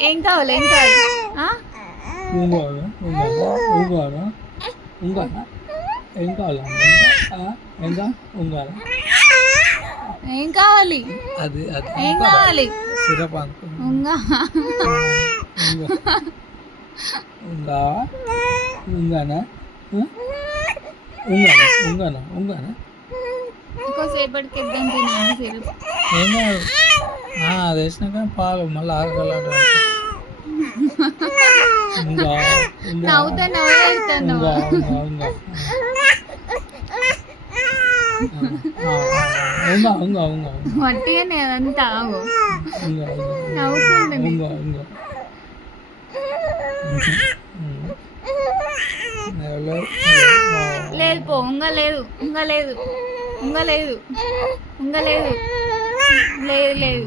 ఏం కావాలి ఏం కావాలి ఏం కావాలి ఏం కావాలి అది అది ఏం కావాలి సిరప్ ఉంగా ఉంగా ఉంగానా ఉంగానా ఇంకోసేపటికి ఇద్దాం తిన్నాను సిరప్ ఏం కాదు అది వేసినాక పాలు మళ్ళీ ఆగలాడు నవ్వుతా నవ్వుతాను వట్టిగానే అదంతా ఆగు నవ్వుకుంటుంది లేదు పో ఉంగలేదు ఉంగలేదు ఉంగలేదు ఉంగలేదు లేదు లేదు